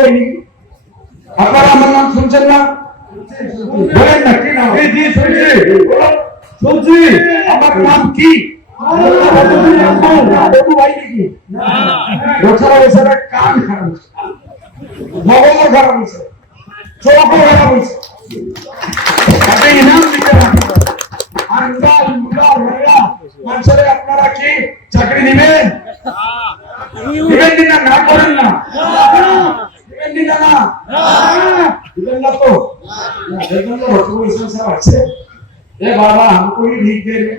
হয়নি। আপনারা আমার নাম শুনছেন না? বলেন না কি নাম? জি শুনছি। শুনছি। আমার নাম কি? বাবু ভাই নাকি? রোছারা বসে কান খারাপ হয়েছে, মগজ খারাপ হয়েছে, চোখও খারাপ হয়েছে। একটা ইনাম দিতে লাগবে। মানুষের আপনারা কি চাকরি দিবেন? দিবেন কিনা? না করেন না? দিবেন কিনা? না দিবেন না তো? এজন্য রসুল আছে এ বাবা আমাকে লিখ দেবে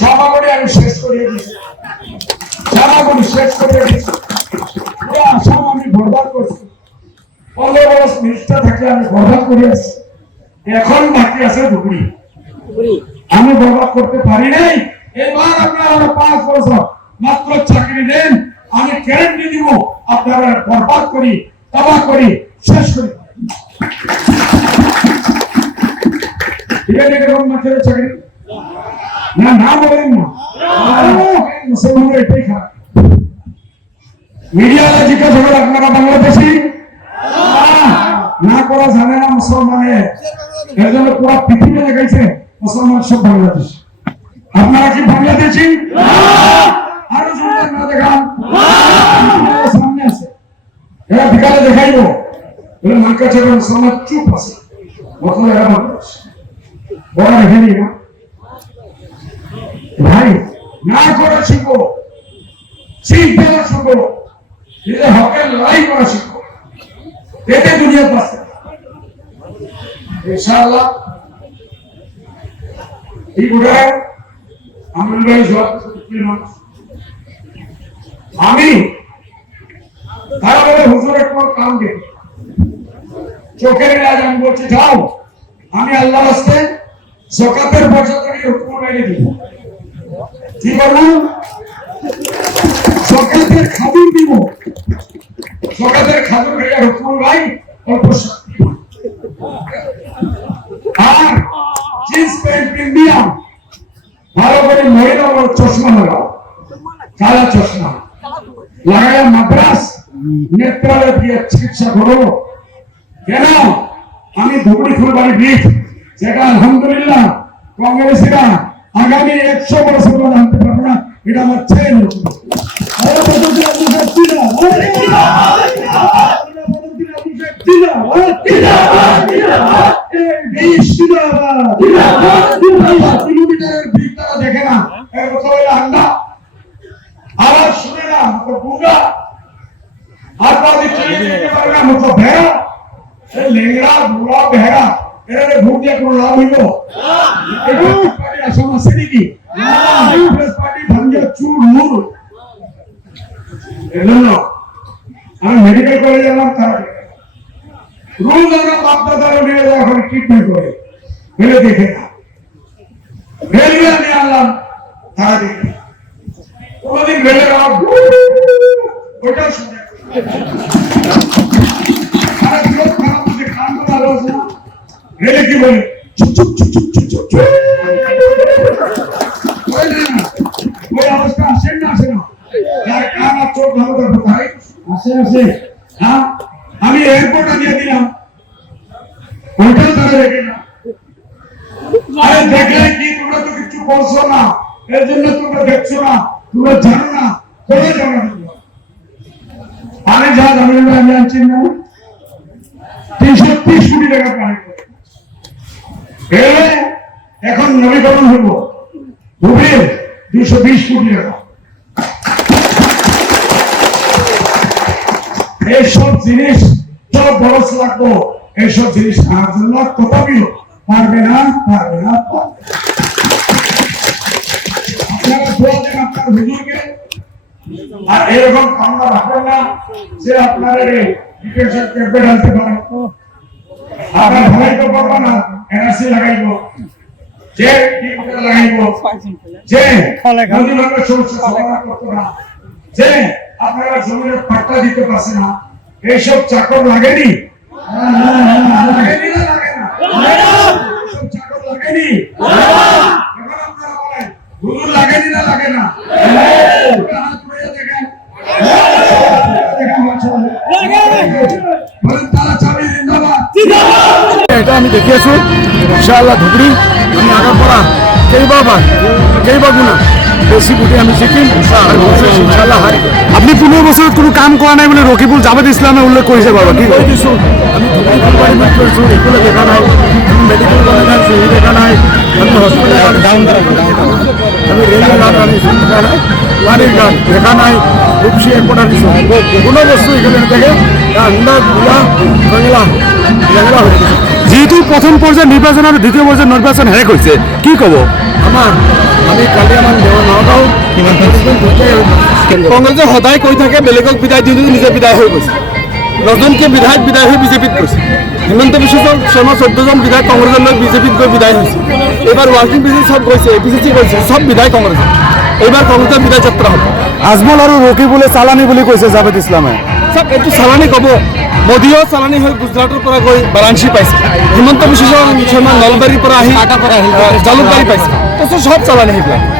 সমাগরি আমি শেষ করিয়ে দিচ্ছি, সমাগরি শেষ করিয়ে দিচ্ছি। পুরো আসাম আমি বরবাদ করছি, 15 বছর মিনিস্টার থাকলে আমি বরবাদ করে আসছি। এখন বাকি আছে ধুবড়ি, আমি বরবাদ করতে পারি নাই। এবার আপনারা 5 বছর মাত্র চাকরি দেন, আমি গ্যারান্টি দিব আপনারা বরবাদ করি, তবাহ করি, শেষ করি। চাকরি না না বলেন না, মুসলমানরা এটাই খারাপ। মিডিয়াতে জিজ্ঞাসা করে আপনারা বাংলাদেশি না করা জানে না মুসলমানের, এর জন্য পুরো পৃথিবী দেখাইছে মুসলমান সব বাংলাদেশি। আপনারা কি বাংলাদেশি? আরো সুন্দর না দেখান, সামনে আছে এরা বিকালে দেখাইব বলে মার কাছে মুসলমান চুপ আছে, মতলব এরা বাংলাদেশ বড় দেখেনি না ভাই। না করে শিখো, শিখতে শিখো, নিজের হকের লড়াই করা শিখো, এতে দুনিয়া পাচ্ছে ইনশাআল্লাহ। এই বুড়া আমি তারা বলে হুজুর একবার কাম দে, চোখের ইলাজ আমি বলছি যাও, আমি আল্লাহ রাস্তে যাকাতের পয়সা থেকে হুকুম মেরে দিব। কি বললাম? যাকাতের খাদিম দিব, যাকাতের খাদিম খেয়ে হুকুম ভাই অল্প শক্তি। আর জিন্স প্যান্ট প্রিমিয়াম ভালো করে মহিলা বড় চশমা লাগাও, কালা চশমা লাগাইয়া মাদ্রাস নেত্রালয় দিয়ে চিকিৎসা করো। কেন? আমি ধুবড়ি ফুলবাড়ি ব্রিজ, যেটা আলহামদুলিল্লাহ কংগ্রেসীরা আগামী 100 বছর জানতে পারবো না, এটা আমার ছেলে কিলোমিটারের দিক তারা দেখে না, আওয়াজ শুনে না, বুড়া আর ভেড়া লেংড়া বুড়া ভেড়া এরা ভোট দিয়ে কোনো লাভ হইল? আসাম আছে নাকি? পার্টি ভাঙ্গিয়া চুর মুর। এজন্য আমি মেডিকেল কলেজে গেলাম, তারা রোজ আমরা বাপদাদারা নিয়ে যায় ওখানে ট্রিটমেন্ট করে, ফেলে দেখে না। রেলওয়ে নিয়ে আনলাম, তারা দেখে কোনদিন রেলে ওইটাও শুনে রেলে কি বলে ওই অবস্থা আসেন না, আসে না, যার কান আর চোখ ভালো করবো তাই আসে আসে। হ্যাঁ আমি এয়ারপোর্টে দিয়ে দিলাম, ওইটাও তারা দেখে না। আরে দেখলে কি তোমরা তো কিছু বলছো না, এর জন্য তোমরা দেখছো না, তোমরা জানো না, তোমরা জানো না। আমি যা জানি আমি আনছি না 330 কোটি টাকা পাই এখন নবীকরণ হইব ভূমির 220 কোটি টাকা। এইসব জিনিস সব বরস লাগবো, এইসব জিনিস খাওয়ার জন্য তথাপিও পারবে না, পারবে না। আপনারা দোয়া দেন আপনার হুজুরকে, আর এরকম কামনা রাখবেন না যে আপনার ডিটেনশন ক্যাম্পে ঢালতে পারেন। আপনার ভয় তো করবো না, এনআরসি লাগাইব, যে লাগাইব, যে নদী ভাঙার সমস্যা সমাধান করতো না, যে আপনারা জমির পাট্টা দিতে পারছে না, এইসব চাকর লাগেনি? লাগেনি না লাগে না? এইসব চাকর লাগেনি? এখন আপনারা বলেন হুজুর লাগেনি না লাগে না? হাত ধরে দেখেন, দেখেন বলেন তালা চাবি জিন্দাবাদ। এটা আমি দেখি আছো ইনশাআল্লাহ ধুবড়ি আমি আগার পরা কেইবা গুণা বেশি বুটি আমি শিখিম আর ইনশাআল্লাহ হারি। আপনি 15 বছৰত কোনো কাম কৰা নাই বুলি ৰকিবুল জাভেদ ইছলামে উল্লেখ কৰিছে বাবা, কি কৈ দিছোঁ আমি ধুবড়ি ফুলবাৰী মিট কৰিছোঁ, একোলে দেখা নাই। আমি মেডিকেল কলেজ আনিছোঁ, দেখা নাই। আমি হস্পিটেল আমি রেলওয়ে ঘাট আনিছোঁ, দেখা নাই। ওয়ারির ঘাট দেখা নাই। রূপসী এয়ারপোর্ট আনিছোঁ, কোনো বস্তু এখানে দেখে ঠান্ডা গুলা বাংলা হয়ে গেছে। যিহেতু প্ৰথম পৰ্যায়ৰ নিৰ্বাচন আৰু দ্বিতীয় পৰ্যায়ৰ নিৰ্বাচন শেষ হৈছে, কি ক'ব? আমি কালি আমাৰ নগাঁও কংগ্ৰেছে সদায় কৈ থাকে বেলেগক বিদায় দি নিজে বিদায় হৈ গৈছে। 9জনকে বিধায়ক বিদায় হৈ বিজেপিত গৈছে। হিমন্ত বিশ্ব শৰ্মা 14জন বিধায়ক কংগ্ৰেছৰ লৈ বিজেপিত গৈ বিদায় হৈছে। এইবাৰ ৱাৰ্কিং প্ৰেচিডেণ্ট চব গৈছে, এপিচিচি গৈছে, চব বিধায়ক কংগ্ৰেছৰ। এইবাৰ কংগ্ৰেছৰ বিদায় যাত্ৰা হ'ব। আজমল আৰু ৰকিবুলে চালানি বুলি কৈছে জাভেদ ইছলামে। চব এইটো চালানি ক'ব। মোদীও চালানি হৈ গুজৰাটৰ পৰা গৈ বাৰাণসী পাইছে। হিমন্ত বিশ্ব শৰ্মা নলবাৰীৰ পৰা আহি জালুকবাৰী পাইছে। তাৰপিছত চব চালানি সেইবিলাক।